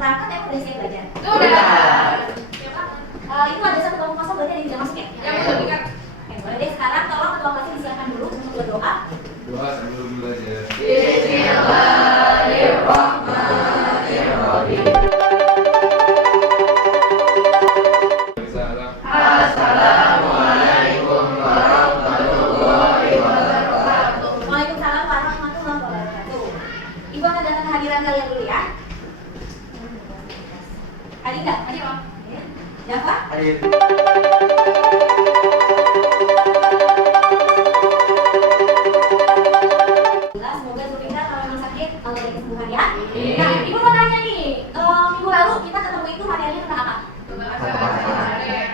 Berangkat ya udah siap belajar? Udah. Ya Pak. Itu ada satu kelompok kosong berarti ada yang tidak masuk ya? Yang belum kan? Oke, boleh deh sekarang tolong ketua kelasnya disiapkan dulu untuk berdoa. Doa sambil belajar. Bismillahirrahmanirrahim. Salam. Assalamualaikum warahmatullahi wabarakatuh. Waalaikumsalam warahmatullahi wabarakatuh. Ibu akan datang kehadiran kalian dulu ya. Hadir nggak? Hadir, Om. Ya Pak? Hadir. Semoga Zulfikar kalau memang sakit Allah beri kesembuhan ya. Nah, Ibu mau tanya nih, minggu lalu kita ketemu itu materinya tentang apa?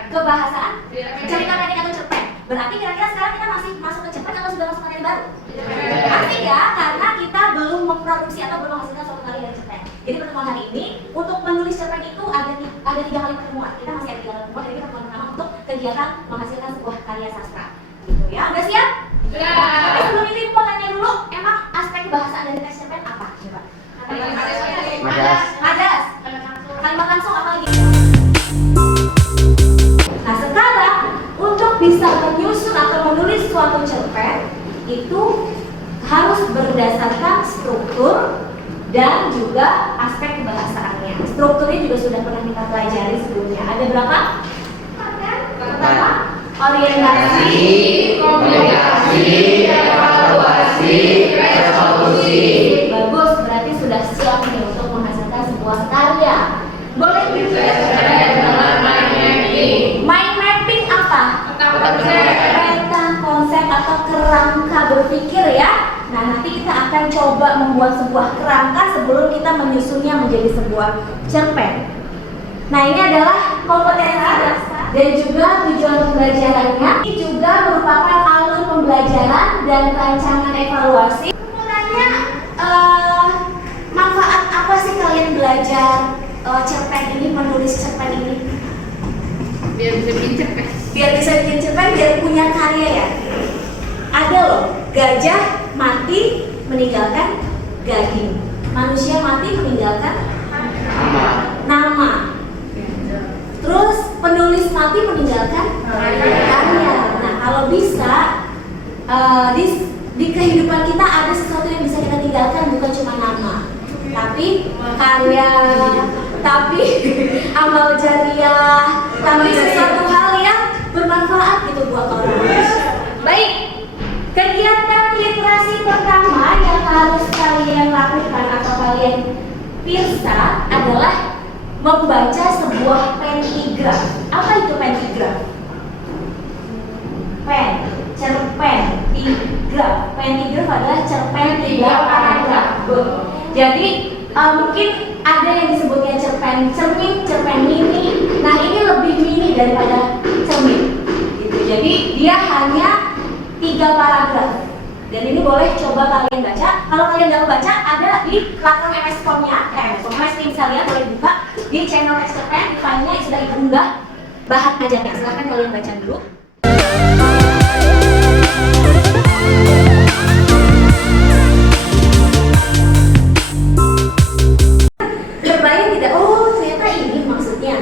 Kebahasaan? Cerita pendek atau cerpen? Berarti kira-kira sekarang kita masih masuk ke cerpen atau sudah masuk materi baru? Masih ya, karena kita belum memproduksi atau belum menghasilkan suatu karya dari cerpen. Jadi pertemuan hari ini untuk menulis cerpen itu ada 3 kali pertemuan. Kita masih ada 3 kali pertemuan, jadi kita pertemuan pertama untuk kegiatan menghasilkan sebuah karya sastra. Gitu ya, udah siap? Sudah. Tapi sebelum itu Ibu mau tanya dulu, emang aspek kebahasaan dari teks cerpen apa? Coba. Majas. Kalimat langsung apa lagi? Nah sekarang untuk bisa menyusun atau menulis suatu cerpen itu harus berdasarkan struktur dan juga aspek kebahasaannya. Strukturnya juga sudah pernah kita pelajari sebelumnya. Ada berapa? Pertama, orientasi, komunikasi, evaluasi, resolusi. Bagus, berarti sudah siap nih untuk menghasilkan sebuah karya. Boleh mind mapping apa? Peta konsep atau kerangka berpikir ya. Nah nanti kita akan coba membuat sebuah kerangka sebelum kita menyusunnya menjadi sebuah cerpen. Nah ini adalah kompetensi dasar dan juga tujuan pembelajarannya. Ini juga merupakan alur pembelajaran dan rancangan evaluasi. Sebenarnya manfaat apa sih kalian belajar cerpen ini, menulis cerpen ini? Biar bisa bikin cerpen. Biar bisa bikin cerpen, biar punya karya ya. Ada loh, gajah mati meninggalkan gading, manusia mati meninggalkan nama. Terus penulis mati meninggalkan karya. Nah kalau bisa di kehidupan kita ada sesuatu yang bisa kita tinggalkan, bukan cuma nama, tapi karya, tapi amal jariah, tapi sesuatu hal yang bermanfaat gitu buat orang. Baik, kegiatan literasi pertama yang harus kalian lakukan atau kalian pirsa adalah membaca sebuah pentigraf. Apa itu pentigraf? Pen, cerpen, tigraf. Pentigraf adalah cerpen 3 paragraf. Jadi mungkin ada yang disebutnya cerpen cermin, cerpen mini. Nah ini lebih mini daripada cermin. Gitu. Jadi dia hanya 3 paragraf. Dan ini boleh coba kalian baca. Kalau kalian nggak baca, ada di platform MS Form-nya, MS Teams kalian boleh buka di channel Cerpen, di filenya sudah diunggah bahan ajarnya. Silahkan kalian baca dulu. Terbayang tidak? Oh ternyata ini maksudnya.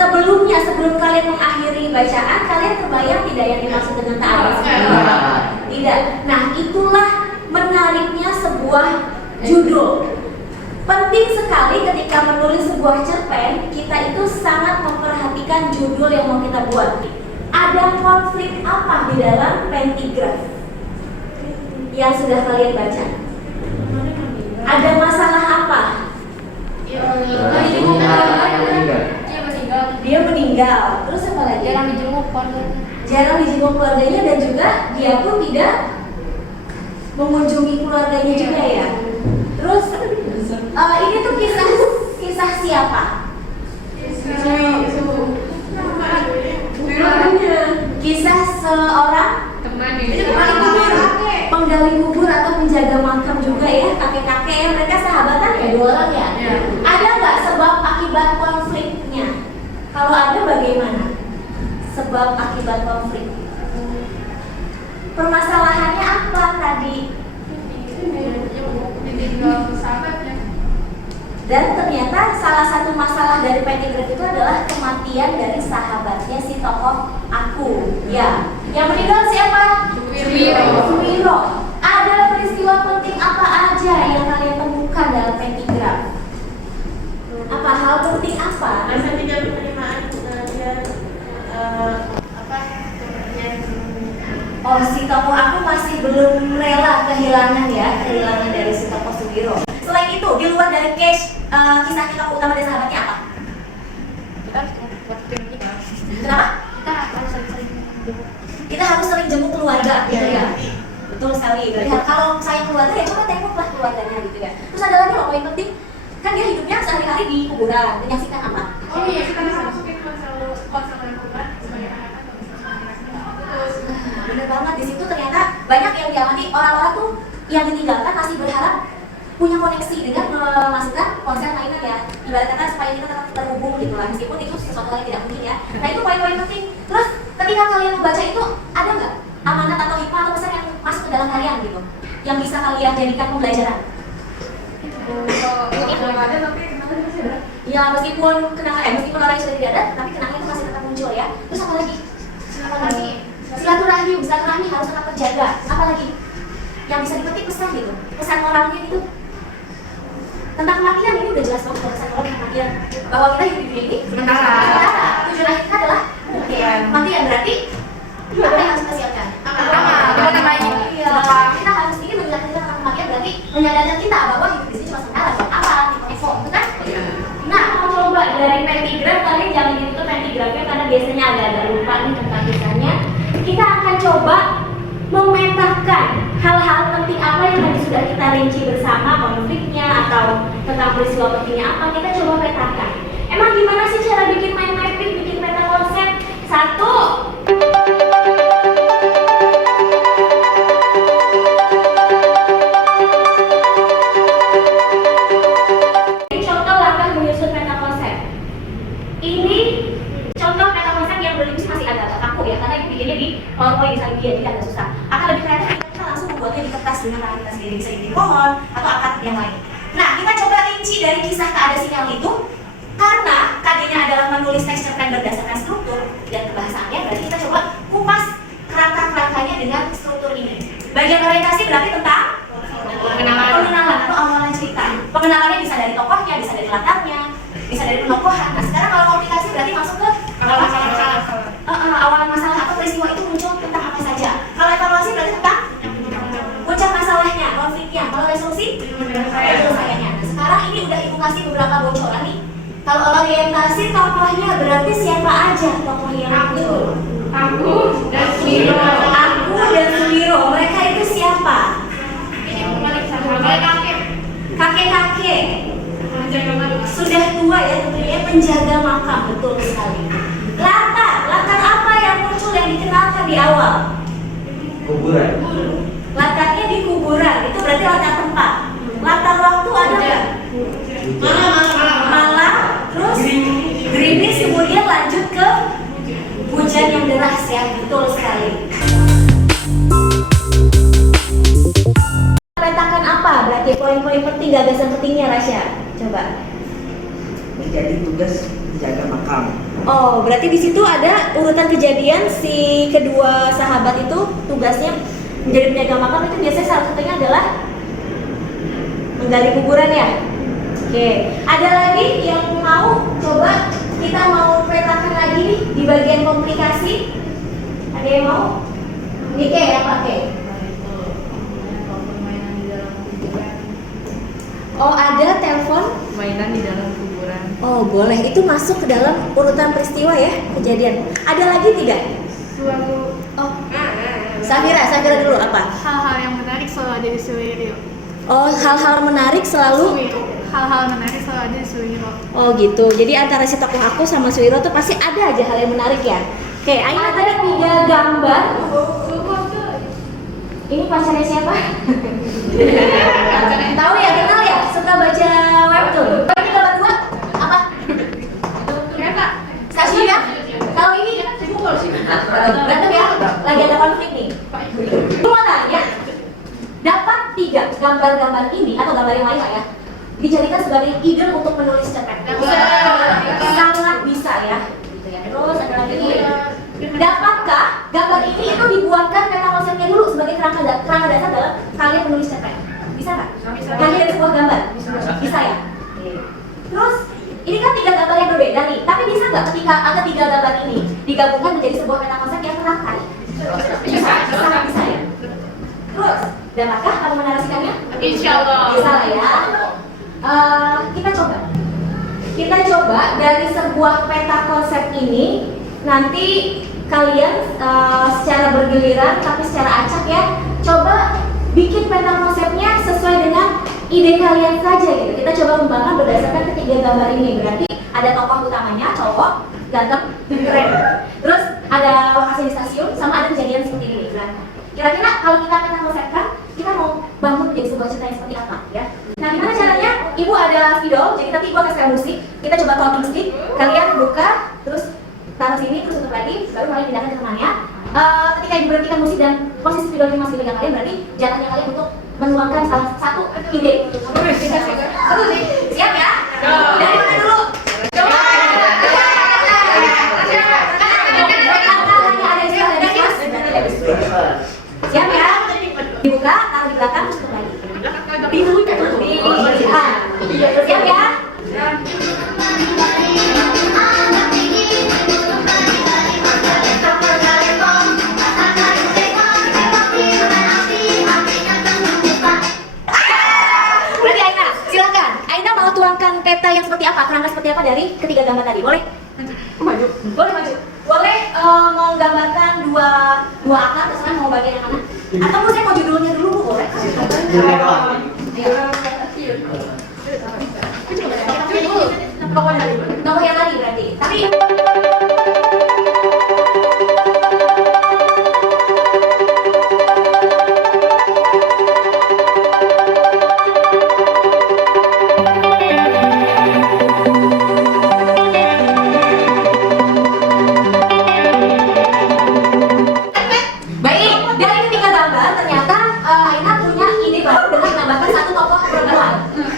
Sebelum kalian mengakhiri bacaan, kalian terbayang tidak yang dimaksud dengan ta'aruf? Tidak. Nah itulah menariknya sebuah judul. Penting sekali ketika menulis sebuah cerpen, kita itu sangat memperhatikan judul yang mau kita buat. Ada konflik apa di dalam pentigraf yang sudah kalian baca? Ada masalah apa? Dia meninggal. Terus apa lagi? Jarang dijenguk keluarganya. Jarang dijenguk keluarganya dan juga dia pun tidak mengunjungi keluarganya juga ya. Terus ini tuh kisah siapa? Kisah seorang Teman penggali kubur atau penjaga makam juga ya, kakek-kakek ya, mereka sahabatan ya, 2 orang ya. Ada nggak sebab akibat konfliknya? Kalau ada bagaimana? Sebab akibat konflik. Permasalahannya apa tadi? ditinggal sahabatnya. Dan ternyata salah satu masalah dari Pettigraph itu adalah kematian dari sahabatnya si tokoh aku. Ya, yang meninggal siapa? Suwiro. Ada peristiwa penting apa aja yang kalian temukan dalam Pettigraph? Apa hal penting apa? Masa tidak penerimaan dia apa kemudian Oh, si tokoh aku masih belum rela kehilangan dari si tokoh Suwiro. Selain itu, di luar dari kisah tokoh utama dan sahabatnya apa? kita harus buat kita. Kenapa? Kita harus sering Kita harus sering jemput keluarga gitu ya. Betul sekali. Berarti kalau saya keluarga ya coba tengoklah keluarganya gitu ya. Terus ada lagi loh poin penting, kan dia hidupnya sehari-hari di kuburan, menyaksikan apa? oh iya kita bisa masukin konselor kuburan sebagai anak atau terus Bener banget, di situ ternyata banyak yang diamati orang-orang tuh yang ditinggalkan masih berharap punya koneksi dengan memasukkan konser mainan ya. Ibarat kata supaya kita tetap terhubung gitu lah, meskipun itu sesuatu yang tidak mungkin ya. Nah itu poin-poin penting. Terus ketika kalian membaca itu, ada nggak amanat atau hikmah atau pesan yang masuk ke dalam kalian gitu, yang bisa kalian jadikan pembelajaran? belum ada tapi kenangan masih ada. Ya meskipun meskipun orang yang sudah tidak ada, tapi kenangan itu masih tetap muncul ya. Terus apa lagi? Silaturahmi harus tetap terjaga. Apa lagi? Yang bisa dipetik pesan gitu, pesan moralnya gitu. Tentang kematian ini udah jelas banget pesan moral tentang kematian, bahwa kita hidup di dunia ini Sementara. Tujuan akhir kita adalah kematian. Berarti apa yang harus kita siapkan? Kita namanya Iya, kita harus ini menjelaskan tentang kematian, berarti menyadarkan kita bahwa hidup di sini cuma sementara. Buat apa? Info, itu kan? Nah, coba dari Pettigraph, kalian jangan ditutup Pettigraphnya karena biasanya agak-agak lupa nih tentang kisahnya. Kita akan coba memetakan hal-hal penting apa yang tadi sudah kita rinci bersama, konfliknya atau tentang peristiwa pentingnya apa, kita coba petakan. Emang gimana sih cara bikin mind mapping, bikin peta konsep? Satu, contoh langkah menyusun peta konsep. Ini contoh peta konsep yang belum masih agak kaku ya, karena itu bikinnya di PowerPoint di dia, jadi agak susah. Akan lebih kreatif kita langsung membuatnya di kertas dengan tangan kita sendiri, bisa di pohon atau akad yang lain. Nah, kita coba rinci dari kisah keada sinyal itu, karena KD-nya adalah menulis teks cerpen berdasarkan struktur dan kebahasaannya, berarti kita coba kupas kerangka-kerangkanya dengan struktur ini. Bagian orientasi berarti tentang pengenalan atau awalan cerita. Pengenalannya bisa dari tokohnya, bisa dari latarnya, bisa dari penokohan. Nah, sekarang kalau komunikasi berarti masuk ke awalan masalah atau peristiwa itu muncul tentang apa saja. Kalau evaluasi berarti tentang puncak masalahnya, konfliknya. Kalau resolusi, penyelesaiannya. Nah, sekarang ini udah ibu kasih beberapa bocoran nih. Kalau orientasi tokohnya berarti siapa aja tokoh yang muncul? aku dan Suwiro. Aku dan Suwiro. Mereka itu siapa? Ini kembali sama kakek Kakek-kakek. menjaga makam. Sudah tua ya tentunya, penjaga makam, betul sekali. Latar apa yang muncul yang dikenalkan di awal? Kuburan. Latarnya di kuburan, itu berarti latar tempat. Latar waktu ada nggak? Malam, terus gerimis, kemudian lanjut ke hujan yang deras ya, betul sekali. Petakan apa berarti poin-poin penting, gagasan pentingnya Rasya? Coba. Menjadi tugas menjaga makam. Oh, berarti di situ ada urutan kejadian si kedua sahabat itu tugasnya menjadi penjaga makam, itu biasanya salah satunya adalah menggali kuburan ya. Oke, ada lagi yang mau coba kita mau petakan lagi nih di bagian komunikasi? Ada yang mau? Nike ya pakai. Oh, ada telepon? Mainan di dalam kuburan. Oh, boleh. Itu masuk ke dalam urutan peristiwa ya, kejadian. Ada lagi tidak? Suatu Oh, Safira dulu apa? hal-hal yang menarik selalu ada di Suwiro. Oh, hal-hal menarik selalu. Hal-hal menarik selalu ada di Suwiro. Oh gitu. Jadi antara si tokoh aku sama Suwiro tuh pasti ada aja hal yang menarik ya. Oke, Aina tadi 3 gambar. Ini pacarnya siapa? Tahu ya, kenal ya? Suka baca webtoon. Ini gambar 2 apa? Sashia. Kalau ini berantem ya? Lagi ada konflik nih. Lu mau tanya? Dapat 3 gambar-gambar ini atau gambar yang lain lah ya, di dijadikan sebagai ide untuk menulis cerpen? Sangat bisa ya. Gitu ya. Terus ada lagi nih. Dapatkah gambar ini itu dibuatkan peta konsepnya dulu sebagai kerangka dasar dalam kalian menulis cerpen? Bisa nggak? Kalian dari sebuah gambar? Bisa ya? Terus ini kan 3 gambar yang berbeda nih, tapi bisa nggak ketika ada 3 gambar ini digabungkan menjadi sebuah peta konsep yang terangkai? Bisa, sangat bisa ya. Terus, dapatkah kamu menarasikannya? Insya Allah. Bisa lah ya. Kita coba dari sebuah peta konsep ini nanti kalian secara bergiliran tapi secara acak ya, coba bikin peta konsepnya sesuai dengan ide kalian saja gitu. Kita coba kembangkan berdasarkan ketiga gambar ini. Berarti ada tokoh utamanya, cowok, ganteng, keren. Terus ada lokasi di stasiun, sama ada kejadian seperti ini. Nah, kira-kira kalau kita peta konsepkan, kita mau bangun menjadi sebuah cerita yang seperti apa ya? Nah, gimana caranya? Ibu ada spidol, jadi nanti ibu akan setel musik. Kita coba talking stick, kalian buka, terus taruh sini, terus tutup lagi, baru kalian pindahkan ke temannya. Ketika ibu berhentikan musik dan posisi spidol ini masih di pegang kalian, berarti jatahnya kalian untuk menuangkan salah satu ide. Siap ya? Dari mana dulu? Coba. Siap ya? Dibuka, taruh di belakang, terus tutup lagi. Siap ya? Berarti Aina, silakan. Aina mau tuangkan peta yang seperti apa, kerangka seperti apa dari ketiga gambar tadi? Boleh? Maju. Boleh maju. Boleh mau gambarkan dua akar, terserah mau bagian yang mana? Atau saya mau judulnya dulu, Bu, boleh? Judulnya doang. Tokoh yang tadi berarti. Tapi baik, dari ketiga gambar ternyata Aina punya ide baru dengan menambahkan satu tokoh perempuan.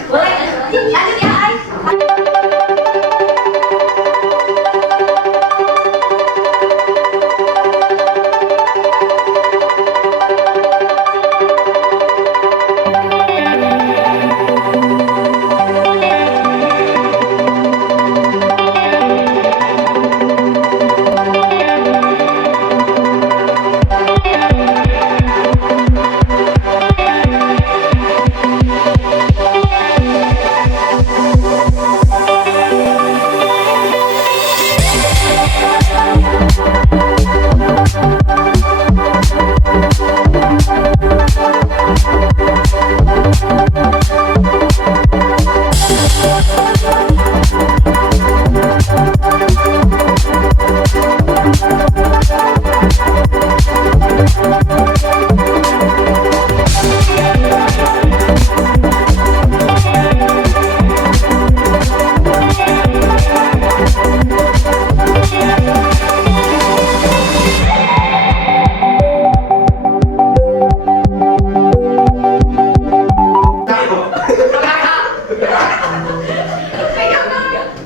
Boleh? Lanjut ya, Ai.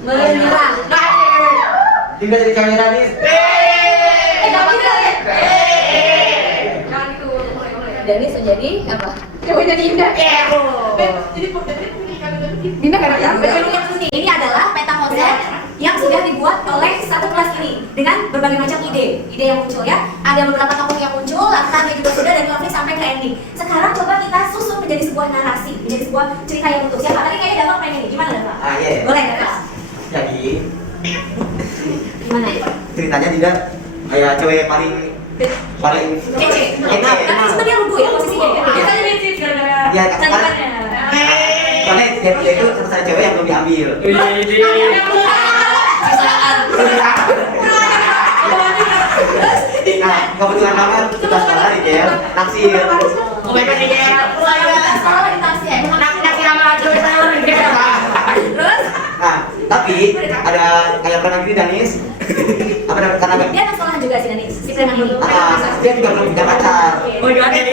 Menyerah. Tinggal jadi kamera nih. Jangan gitu ya. Jangan gitu, mulai. Dennis menjadi apa? Coba jadi Indah. Oh. Jadi pemilikan Indah karena apa? Betul yang sini. Ini adalah peta konsep yang sudah dibuat oleh satu kelas ini dengan berbagai macam ide yang muncul ya. Ada beberapa tokoh yang muncul, latarnya juga sudah dari konflik sampai ke ending. Sekarang coba kita susun menjadi sebuah narasi, menjadi sebuah cerita yang utuh. Siapa tadi kayaknya Dava pengen ini? Gimana Dava? Iya. Boleh Dava? Jadi Gimana? ceritanya tidak kayak cewek paling Kece. Tapi sebenarnya lugu ya posisinya ya. Biasanya licin gara-gara ya cantikannya. soalnya dia itu satu cewek yang belum diambil. Nah, kebetulan banget kita sekolah di KL naksir. Sekolah di taksi ya. Terus? Nah, tapi ada kayak pernah gini Danis. Apa namanya? Karena Dia anak sekolahan juga sih Danis, si preman ini. dia juga belum punya pacar. Oh iya, Jadi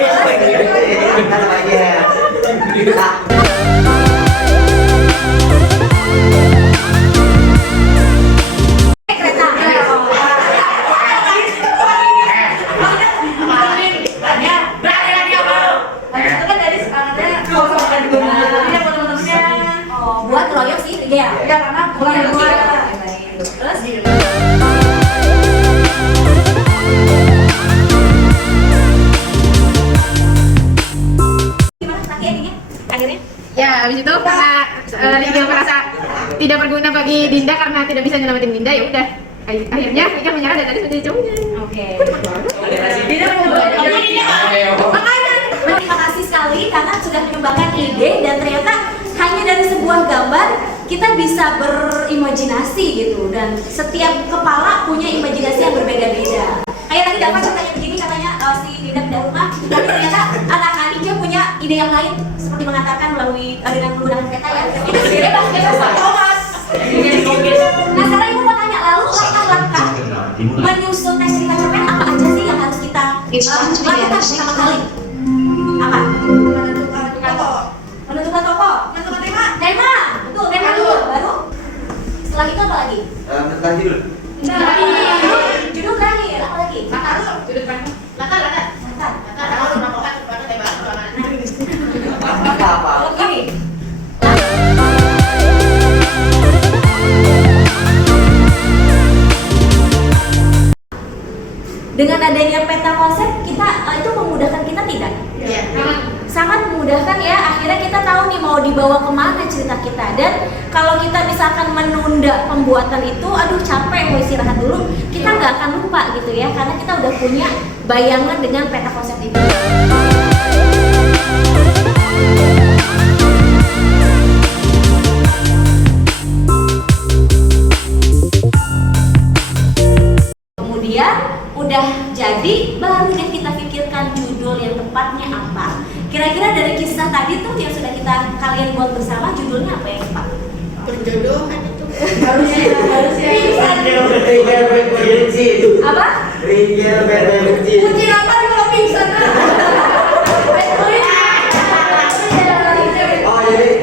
kita sama dia. Nah, keroyok sih, ya karena terus gimana lagi endingnya? Akhirnya? Ya, habis itu karena Rinda merasa tidak berguna bagi Dinda karena tidak bisa nyelamatin Dinda, ya udah. Akhirnya Rika menyerah dan tadi menjadi cowoknya. Oke. Terima kasih sekali karena sudah menyumbangkan ide dan ternyata hanya dari sebuah gambar kita bisa berimajinasi gitu dan setiap kepala punya imajinasi yang berbeda-beda. Kayak tadi dapat ceritanya begini katanya si Dinda pindah rumah, tapi ternyata anak-anaknya punya ide yang lain seperti mengatakan melalui dengan menggunakan kereta ya. Itu sih bebas Thomas. Nah sekarang ibu mau tanya lalu langkah-langkah menyusun tes cerita cerpen apa aja sih yang harus kita lakukan pertama kali? Apa? Menentukan tokoh. Menentukan tema. Betul, tema dulu. Baru setelah itu apa lagi? Tentang judul. Judul terakhir, apa lagi? Judul terakhir. Latar. Apa? Gini. Dengan adanya peta konsep kita itu memudahkan kita tidak? Iya. Sangat memudahkan ya, akhirnya kita tahu nih mau dibawa kemana cerita kita. Dan kalau kita misalkan menunda pembuatan itu, aduh capek mau istirahat dulu, kita nggak akan lupa gitu ya, karena kita udah punya bayangan dengan peta konsep itu. Kemudian udah jadi, baru deh kita pikirkan judul yang tepatnya apa. Kira-kira dari kisah tadi tuh yang sudah kalian buat bersama, judulnya apa yang tepat? Berjodohan itu. Harusnya apa? Kunci apa kalau pingsan? Oh jadi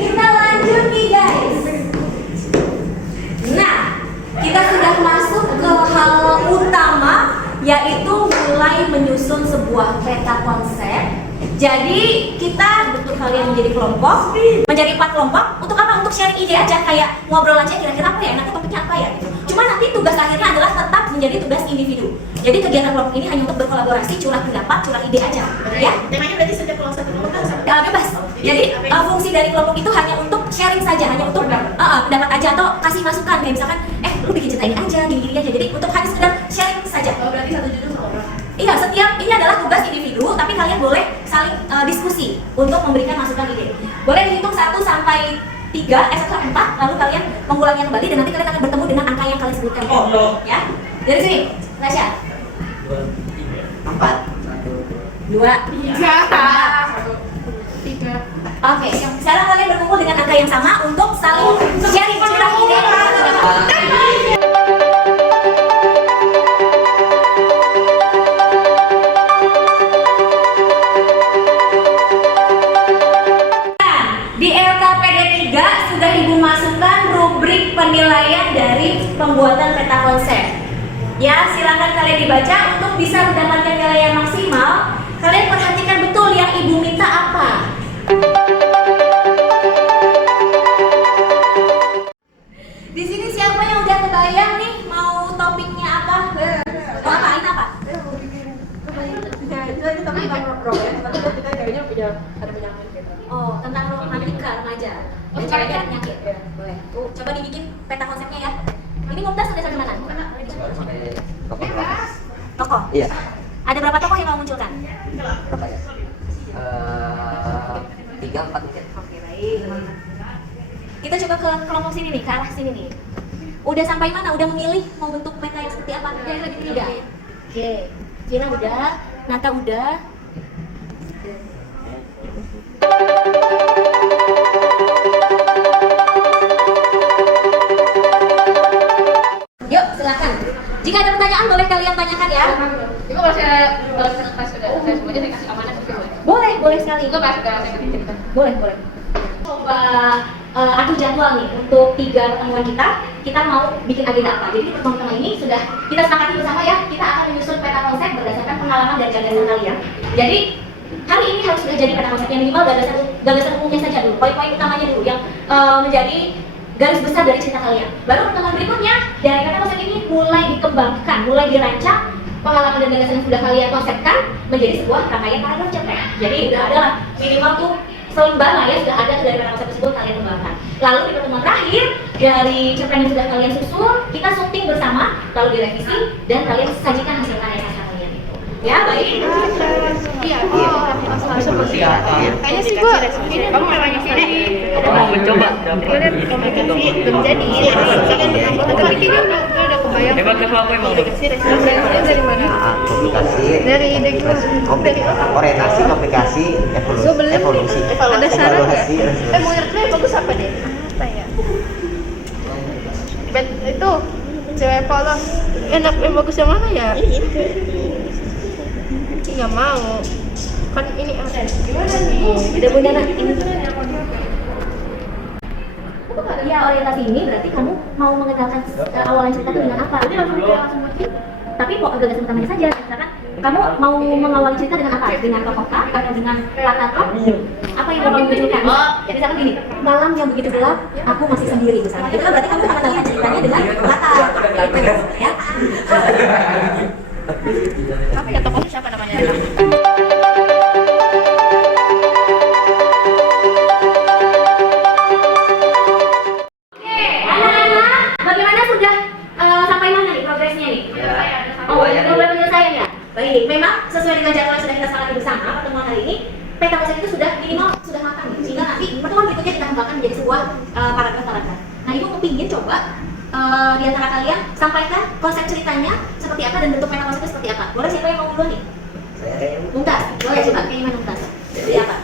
Kita lanjut nih guys. Nah, kita sudah masuk ke hal utama, yaitu mulai menyusun sebuah peta konsep. Jadi kita bentuk kalian menjadi kelompok, menjadi 4 kelompok. Untuk apa? Untuk sharing ide aja, kayak ngobrol aja kira-kira apa ya, nanti topiknya apa ya gitu. Cuma nanti tugas akhirnya adalah tetap menjadi tugas individu. Jadi kegiatan kelompok ini hanya untuk berkolaborasi, curah pendapat, curah ide aja, ya. Temanya berarti setiap kelompok satu kelompok harus sama. Bebas. Jadi fungsi dari kelompok itu hanya untuk sharing saja, hanya untuk pendapat aja atau kasih masukan kayak misalkan, lu bikin cerita ini aja, gini-gini aja. Jadi untuk hanya sekedar sharing saja. Oh, berarti satu judul sama orang. Iya, setiap ini adalah tugas individu, tapi kalian boleh saling diskusi untuk memberikan masukan ide. Boleh dihitung 1 sampai 3, 1 sampai 4, lalu kalian mengulanginya kembali dan nanti kalian akan bertemu dengan angka yang kalian sebutkan. Ya, dari sini, Rasya. 4, 2, 3. Oke, sekarang kalian berkumpul dengan angka yang sama untuk saling sharing curah ide. Di LKPD 3 sudah Ibu masukkan rubrik penilaian dari pembuatan peta konsep. Ya, silakan kalian dibaca untuk bisa mendapatkan nilai yang maksimal. Kalian perhatikan betul yang Ibu minta apa. Di sini siapa yang udah kebayang nih mau topiknya apa? Mau ngapain apa? Oh, tentang romantika remaja. Dan ceweknya penyakit. Boleh. Coba dibikin peta konsepnya ya. Ini Mumtaz sudah sampai mana? Tokoh. Iya. Ada berapa tokoh yang mau munculkan? Berapa ya? 3, 4 mungkin. Oke, baik. Kita coba ke kelompok sini nih, ke arah sini nih. Udah sampai mana? Udah memilih mau bentuk peta yang seperti apa? Udah. Oke. Cina udah, Nata udah. Yuk, silakan. Jika ada pertanyaan boleh kalian tanyakan ya. Itu kalau pas sudah selesai semuanya saya kasih amanah ke boleh. Boleh sekali. Itu pas sudah saya kasih cerita. Boleh. Coba atur jadwal nih untuk 3 pertemuan kita. Kita mau bikin agenda apa? Jadi pertemuan pertama ini sudah kita sepakati bersama ya. Kita akan menyusun peta konsep berdasarkan pengalaman dan gagasan kalian. Jadi hari ini harus sudah jadi peta konsep yang minimal gagasan umumnya saja dulu, poin-poin utamanya dulu yang menjadi garis besar dari cerita kalian. Baru pertemuan berikutnya dari peta konsep ini mulai dikembangkan, mulai dirancang pengalaman dan gagasan yang sudah kalian konsepkan menjadi sebuah rangkaian paragraf cerpen. Jadi udah ada lah minimal tuh selembar lah ya, sudah ada dari peta konsep tersebut kalian kembangkan. Lalu di pertemuan terakhir dari cerpen yang sudah kalian susun, kita syuting bersama, lalu direvisi dan kalian sajikan hasil karya kalian itu. Ya baik. Iya. Kayaknya sih gua ini kamu memang sini. Mau mencoba Komunikasi belum jadi. Tapi kayaknya udah kebayang. coba aku emang Referensinya dari mana? Komunikasi, Dari ide gua. Dari orientasi, komunikasi, evolusi. Ada syarat ya? Evaluasi, Menurut lo yang bagus apa deh? Apa ya? Itu cewek polos. Enak yang bagus yang mana ya? Nggak mau. Kan ini ada. Gimana nih? Udah bunda nak ini. Ya orientasi ini berarti kamu mau mengenalkan awalan cerita itu dengan apa? Tapi kok gagasan utamanya saja, misalkan kamu mau mengawali cerita dengan apa? Dengan tokoh kah? Atau dengan latar kah? Apa yang mau dimunculkan? Jadi misalkan gini, malam yang begitu gelap, aku masih sendiri misalnya. Itu kan berarti kamu mengenalkan ceritanya dengan latar, gitu ya. Apa ya tokohnya siapa namanya? Bagaimana sudah sampai mana nih progresnya nih? Oh, sudah mulai penyelesaian ya? Baik, memang sesuai dengan jadwal yang sudah kita sepakati bersama pertemuan hari ini, peta konsep itu sudah minimal sudah matang nih. Sehingga nanti pertemuan berikutnya kita kembangkan menjadi sebuah paragraf-paragraf. Nah, Ibu kepingin coba di antara kalian sampaikan konsep ceritanya seperti apa dan bentuk peta konsepnya seperti apa. Boleh siapa yang mau duluan nih? Mumtaz, boleh coba. Kayak gimana Mumtaz? Seperti apa?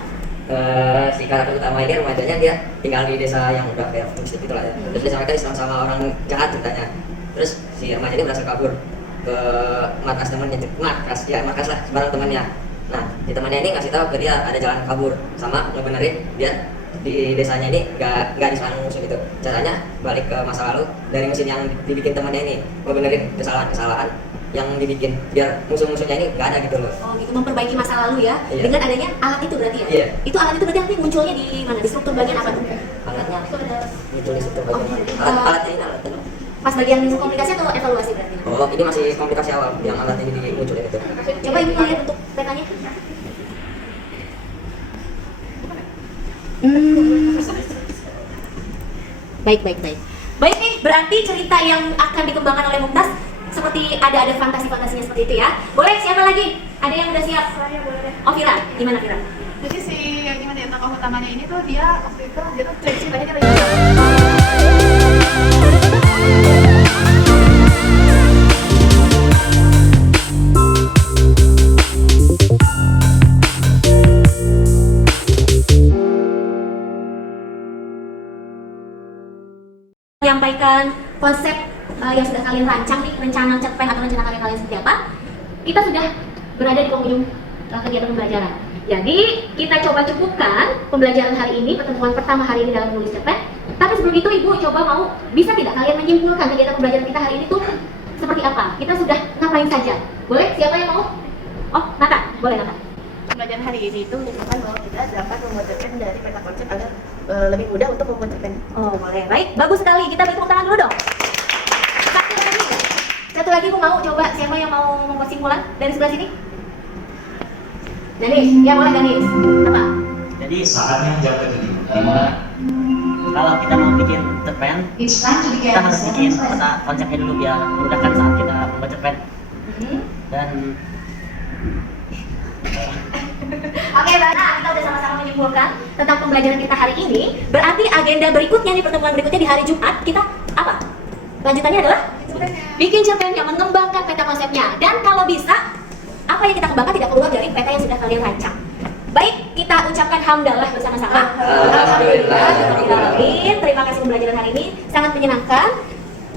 si karakter utama ini remajanya dia tinggal di desa yang udah kayak mistik gitu lah ya. Terus dia mereka diserang sama orang jahat ceritanya. Terus si remaja ini berhasil kabur ke markas temannya, markas lah bareng temannya. Nah di temannya ini ngasih tahu ke dia ada jalan kabur sama ngebenerin dia di desanya ini nggak diserang musuh gitu. Caranya balik ke masa lalu dari mesin yang dibikin temannya ini ngebenerin kesalahan yang dibikin biar musuh-musuhnya ini nggak ada gitu loh. Oh gitu, memperbaiki masa lalu ya. Iya. Dengan adanya alat itu berarti ya? Iya. Itu alat itu berarti nanti munculnya di mana? Di struktur bagian apa tuh? Alatnya Itu ada ditulis itu Oh, bagian iya. alatnya ini alatnya. pas bagian komunikasi atau evaluasi berarti? Oh ini masih komplikasi awal yang alat ini dimunculin itu. Coba ibu lihat untuk petanya. Baik. Baik nih, berarti cerita yang akan dikembangkan oleh Mumtaz seperti ada fantasi-fantasinya seperti itu ya. Boleh, siapa lagi? Ada yang udah siap? Saya boleh. Oh, Vira. Gimana Vira? Jadi si yang gimana ya tokoh utamanya ini tuh dia waktu itu dia tuh ceritanya dia lagi menyampaikan konsep yang sudah kalian rancang nih, rencana cerpen atau rencana karya kalian seperti apa. Kita sudah berada di penghujung kegiatan pembelajaran. Jadi kita coba cukupkan pembelajaran hari ini, pertemuan pertama hari ini dalam menulis cerpen. Tapi sebelum itu Ibu coba mau, bisa tidak kalian menyimpulkan kegiatan pembelajaran kita hari ini tuh seperti apa? Kita sudah ngapain saja? Boleh? Siapa yang mau? Oh, Nata, boleh Nata. pembelajaran hari ini itu menyebutkan bahwa kita dapat membuat cerpen dari peta konsep agar lebih mudah untuk membuat cerpen. Oh, boleh. Baik, bagus sekali. Kita beri tepuk tangan dulu dong. Satu lagi Bu mau coba, siapa yang mau membuat simpulan dari sebelah sini? Danis, ya boleh Danis. Apa? Jadi saatnya jam kedua. Dimana kalau kita mau bikin cerpen, kita harus bikin peta konsepnya dulu biar memudahkan saat kita membuat cerpen. Dan Oke, Bana, kita udah sama-sama menyimpulkan tentang pembelajaran kita hari ini. Berarti agenda berikutnya nih, pertemuan berikutnya di hari Jumat, kita apa? Lanjutannya adalah bikin cerpennya, mengembangkan peta konsepnya. Dan kalau bisa, apa yang kita kembangkan tidak keluar dari peta yang sudah kalian rancang. Baik, kita ucapkan hamdalah bersama-sama. Alhamdulillah. Terima kasih pembelajaran hari ini, sangat menyenangkan.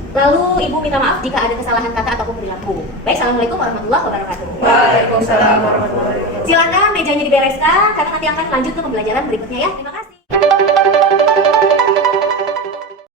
Lalu Ibu minta maaf jika ada kesalahan kata ataupun perilaku. Baik, assalamualaikum warahmatullahi wabarakatuh. Waalaikumsalam warahmatullahi wabarakatuh. Silakan mejanya dibereskan karena nanti akan lanjut ke pembelajaran berikutnya ya. Terima kasih.